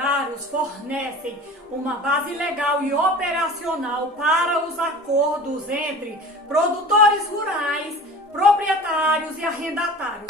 agrários fornecem uma base legal e operacional para os acordos entre produtores rurais, proprietários e arrendatários.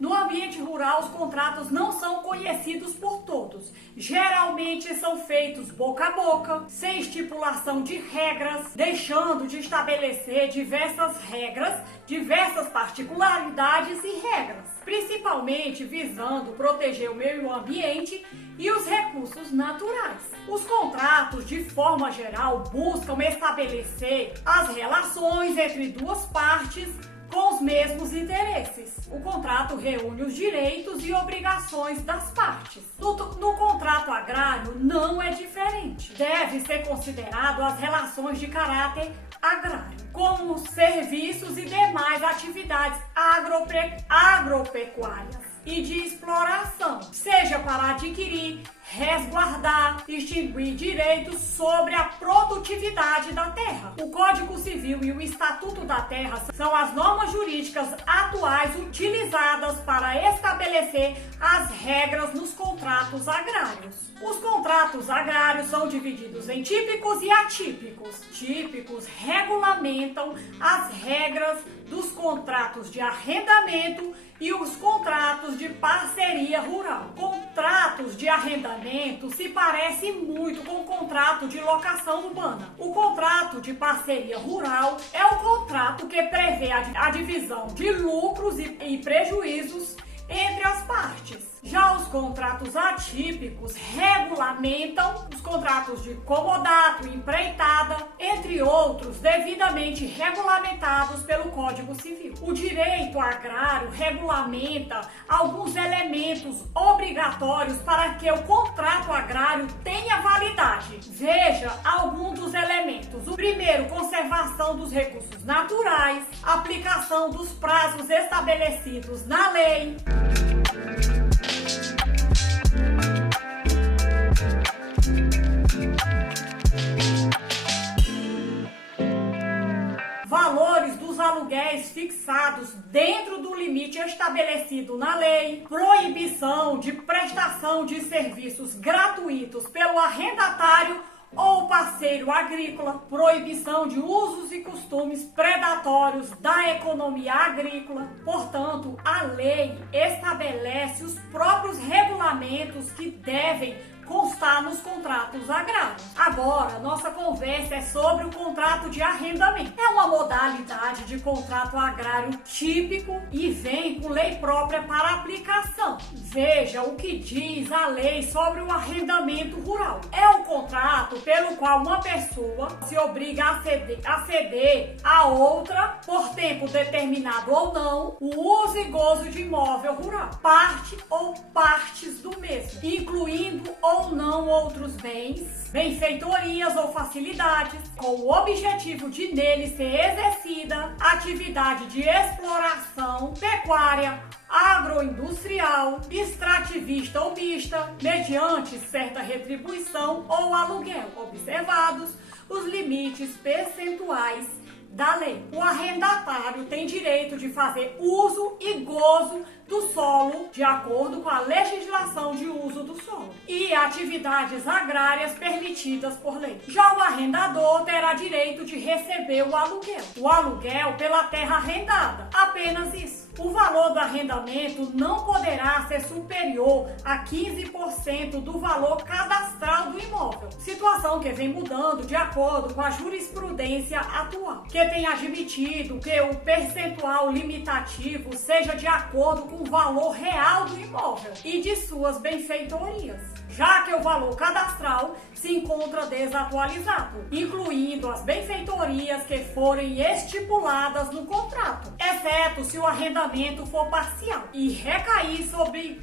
No ambiente rural, os contratos não são conhecidos por todos. Geralmente são feitos boca a boca, sem estipulação de regras, deixando de estabelecer diversas regras, diversas particularidades e regras, principalmente visando proteger o meio ambiente e os recursos naturais. Os contratos, de forma geral, buscam estabelecer as relações entre duas partes com os mesmos interesses. O contrato reúne os direitos e obrigações das partes. No contrato agrário não é diferente. Deve ser considerado as relações de caráter agrário, como serviços e demais atividades agropecuárias e de exploração, seja para adquirir, resguardar, extinguir direitos sobre a produtividade da terra. O Código Civil e o Estatuto da Terra são as normas jurídicas atuais utilizadas para estabelecer as regras nos contratos agrários. Os contratos agrários são divididos em típicos e atípicos. Típicos regulamentam as regras dos contratos de arrendamento e os contratos de parceria rural. Contratos de arrendamento se parecem muito com o contrato de locação urbana. O contrato de parceria rural é o contrato que prevê a divisão de lucros e prejuízos entre as partes. Já os contratos atípicos regulamentam os contratos de comodato, empreitada, entre outros, devidamente regulamentados pelo Código Civil. O direito agrário regulamenta alguns elementos obrigatórios para que o contrato agrário tenha validade. Veja alguns dos elementos. O primeiro, conservação dos recursos naturais, aplicação dos prazos estabelecidos na lei, valores dos aluguéis fixados dentro do limite estabelecido na lei, proibição de prestação de serviços gratuitos pelo arrendatário ou parceiro agrícola, proibição de usos e costumes predatórios da economia agrícola. Portanto, a lei estabelece os próprios regulamentos que devem constar nos contratos agrários. Agora, nossa conversa é sobre o contrato de arrendamento. É uma modalidade de contrato agrário típico e vem com lei própria para aplicação. Veja o que diz a lei sobre o arrendamento rural. É um contrato pelo qual uma pessoa se obriga a ceder a outra, por tempo determinado ou não, o uso e gozo de imóvel rural, parte ou partes do mesmo, incluindo ou não outros bens, benfeitorias ou facilidades, com o objetivo de nele ser exercida atividade de exploração pecuária, agroindustrial, extrativista ou mista, mediante certa retribuição ou aluguel, observados os limites percentuais da lei. O arrendatário tem direito de fazer uso e gozo do solo de acordo com a legislação de uso do solo e atividades agrárias permitidas por lei. Já o arrendador terá direito de receber o aluguel pela terra arrendada, apenas isso. O valor do arrendamento não poderá ser superior a 15% do valor cadastral do imóvel, situação que vem mudando de acordo com a jurisprudência atual, que tem admitido que o percentual limitativo seja de acordo com o valor real do imóvel e de suas benfeitorias, já que o valor cadastral se encontra desatualizado, incluindo as benfeitorias que forem estipuladas no contrato, exceto se o arrendamento for parcial e recair sobre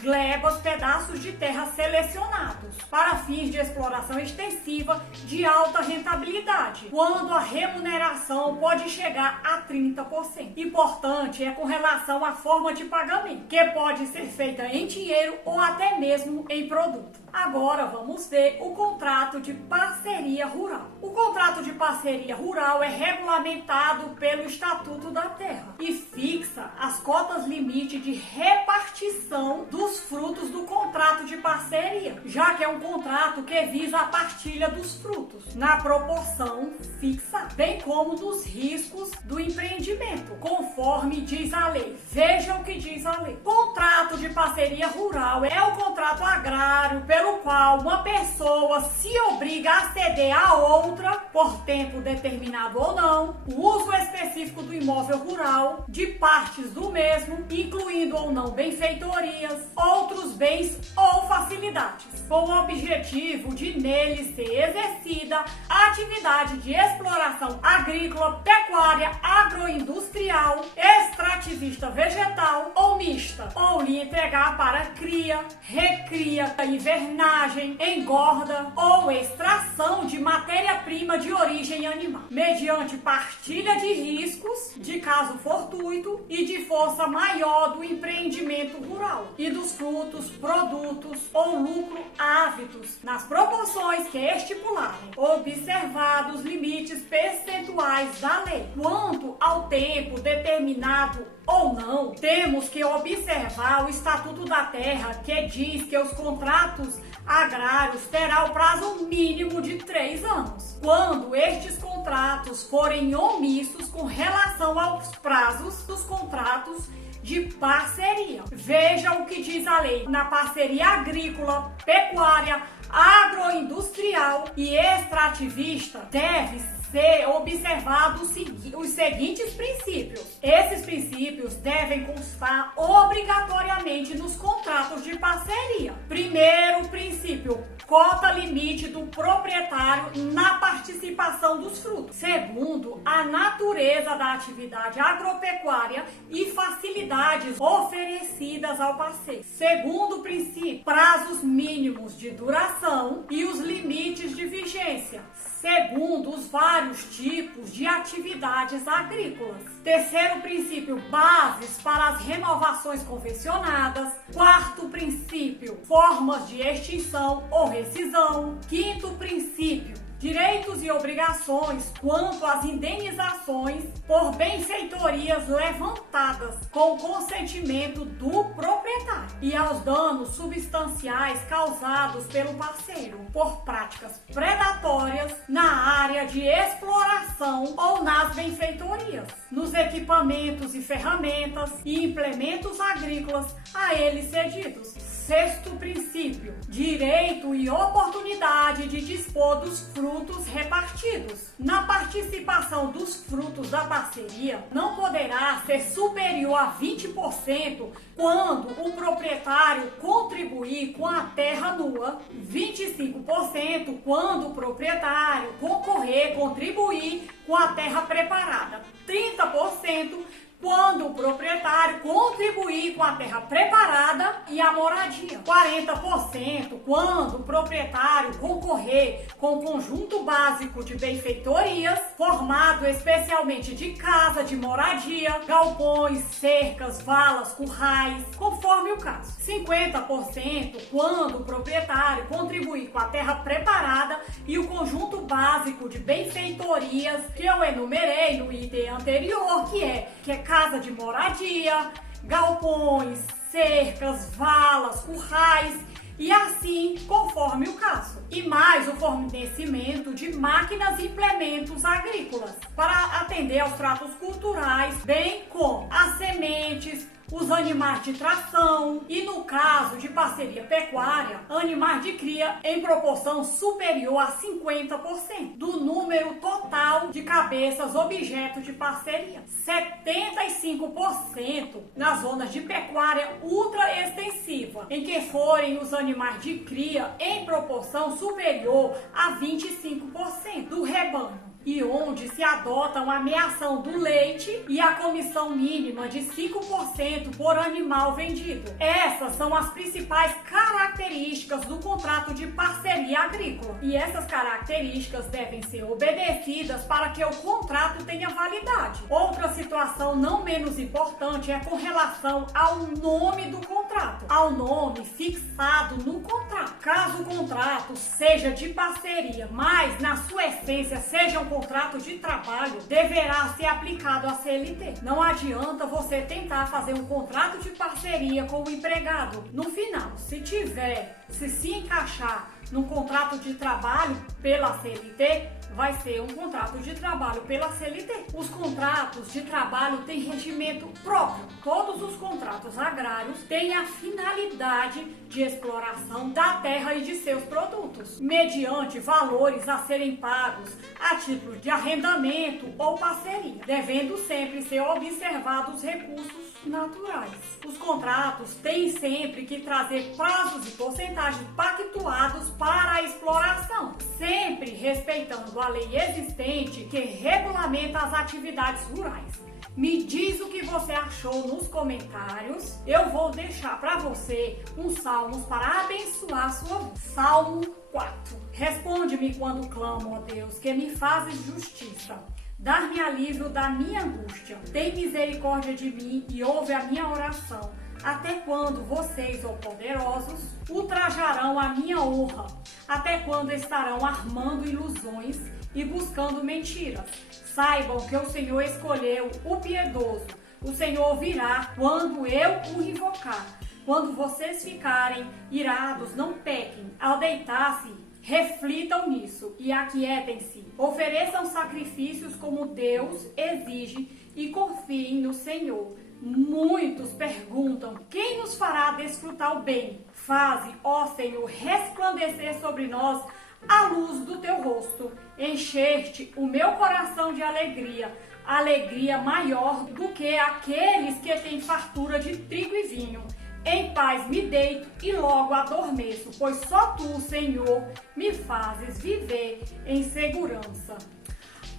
glebas, pedaços de terra selecionados para fins de exploração extensiva de alta rentabilidade, quando a remuneração pode chegar a 30%. Importante é com relação à forma de pagamento, que pode ser feita em dinheiro ou até mesmo em produto. Agora vamos ver o contrato de parceria rural. O contrato de parceria rural é regulamentado pelo Estatuto da Terra e fixa as cotas limite de repartição distribuição dos frutos do contrato de parceria, já que é um contrato que visa a partilha dos frutos na proporção fixa, bem como dos riscos do empreendimento, conforme diz a lei. Veja o que diz a lei. Contrato de parceria rural é o contrato agrário pelo qual uma pessoa se obriga a ceder a outra, por tempo determinado ou não, o uso específico do imóvel rural, de partes do mesmo, incluindo ou não benfeitorias, outros bens ou facilidades, com o objetivo de nele ser exercida a atividade de exploração agrícola, pecuária, agroindustrial, extrativista vegetal ou mista, ou lhe entregar para cria, recria, invernagem, engorda ou extração de matéria-prima de origem animal, mediante partilha de riscos, de caso fortuito e de força maior do empreendimento rural e dos frutos, produtos ou lucro ávidos, nas proporções que estipularem, observados limites percentuais da lei. Quanto ao tempo determinado ou não, temos que observar o Estatuto da Terra, que diz que os contratos agrários terão o prazo mínimo de 3 anos. Quando estes contratos forem omissos com relação aos prazos dos contratos de parceria. Veja o que diz a lei. Na parceria agrícola, pecuária, agroindustrial e extrativista, deve ser observados os seguintes princípios. Esses princípios devem constar obrigatoriamente nos contratos de parceria. Primeiro princípio: cota limite do proprietário na participação dos frutos. Segundo, a natureza da atividade agropecuária e facilidades oferecidas ao parceiro. Segundo princípio, prazos mínimos de duração e os limites de vigência. Segundo, os vários tipos de atividades agrícolas. Terceiro princípio, bases para as renovações convencionadas. Quarto princípio, formas de extinção ou rescisão. Quinto princípio, direitos e obrigações quanto às indenizações por benfeitorias levantadas com consentimento do proprietário e aos danos substanciais causados pelo parceiro por práticas predatórias na área de exploração ou nas benfeitorias, nos equipamentos e ferramentas e implementos agrícolas a eles cedidos. Sexto princípio, direito e oportunidade de dispor dos frutos repartidos. Na participação dos frutos da parceria, não poderá ser superior a 20% quando o proprietário contribuir com a terra nua, 25% quando o proprietário contribuir com a terra preparada, 30% quando o proprietário contribuir com a terra preparada e a moradia, 40% quando o proprietário concorrer com o conjunto básico de benfeitorias, formado especialmente de casa de moradia, galpões, cercas, valas, currais, conforme o caso, 50% quando o proprietário contribuir com a terra preparada e o conjunto básico de benfeitorias que eu enumerei no item anterior, que é casa de moradia, galpões, cercas, valas, currais e assim conforme o caso. E mais o fornecimento de máquinas e implementos agrícolas para atender aos tratos culturais, bem como as sementes, os animais de tração e, no caso de parceria pecuária, animais de cria em proporção superior a 50% do número total de cabeças objeto de parceria. 75% nas zonas de pecuária ultra extensiva, em que forem os animais de cria em proporção superior a 25% do rebanho, e onde se adota uma ameação do leite e a comissão mínima de 5% por animal vendido. Essas são as principais características do contrato de parceria agrícola. E essas características devem ser obedecidas para que o contrato tenha validade. Outra situação não menos importante é com relação ao nome do contrato, ao nome fixado no contrato. Caso o contrato seja de parceria, mas na sua essência seja um contrato de trabalho deverá ser aplicado à CLT. Não adianta você tentar fazer um contrato de parceria com o empregado. No final, se encaixar num contrato de trabalho pela CLT, vai ser um contrato de trabalho pela CLT. Os contratos de trabalho têm regimento próprio. Todos os contratos agrários têm a finalidade de exploração da terra e de seus produtos, mediante valores a serem pagos a título de arrendamento ou parceria, devendo sempre ser observados os recursos naturais. Os contratos têm sempre que trazer prazos e porcentagens pactuados para a exploração, sempre respeitando a lei existente que regulamenta as atividades rurais. Me diz o que você achou nos comentários. Eu vou deixar para você uns salmos para abençoar a sua vida. Salmo 4. Responde-me quando clamo, ó Deus, que me fazes justiça. Dar-me alívio da minha angústia. Tem misericórdia de mim e ouve a minha oração. Até quando vocês, ó poderosos, ultrajarão a minha honra? Até quando estarão armando ilusões e buscando mentiras? Saibam que o Senhor escolheu o piedoso. O Senhor virá quando eu o invocar. Quando vocês ficarem irados, não pequem. Ao deitar-se, reflitam nisso e aquietem-se. Ofereçam sacrifícios como Deus exige e confiem no Senhor. Muitos perguntam: quem nos fará desfrutar o bem? Faze, ó Senhor, resplandecer sobre nós a luz do teu rosto. Encher-te o meu coração de alegria, alegria maior do que aqueles que têm fartura de trigo e vinho. Em paz me deito e logo adormeço, pois só tu, Senhor, me fazes viver em segurança.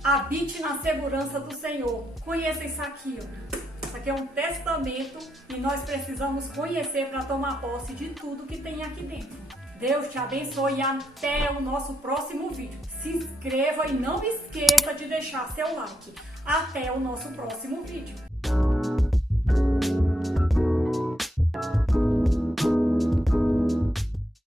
Habite na segurança do Senhor. Conheça isso aqui, ó. Isso aqui é um testamento e nós precisamos conhecer para tomar posse de tudo que tem aqui dentro. Deus te abençoe e até o nosso próximo vídeo. Se inscreva e não esqueça de deixar seu like. Até o nosso próximo vídeo.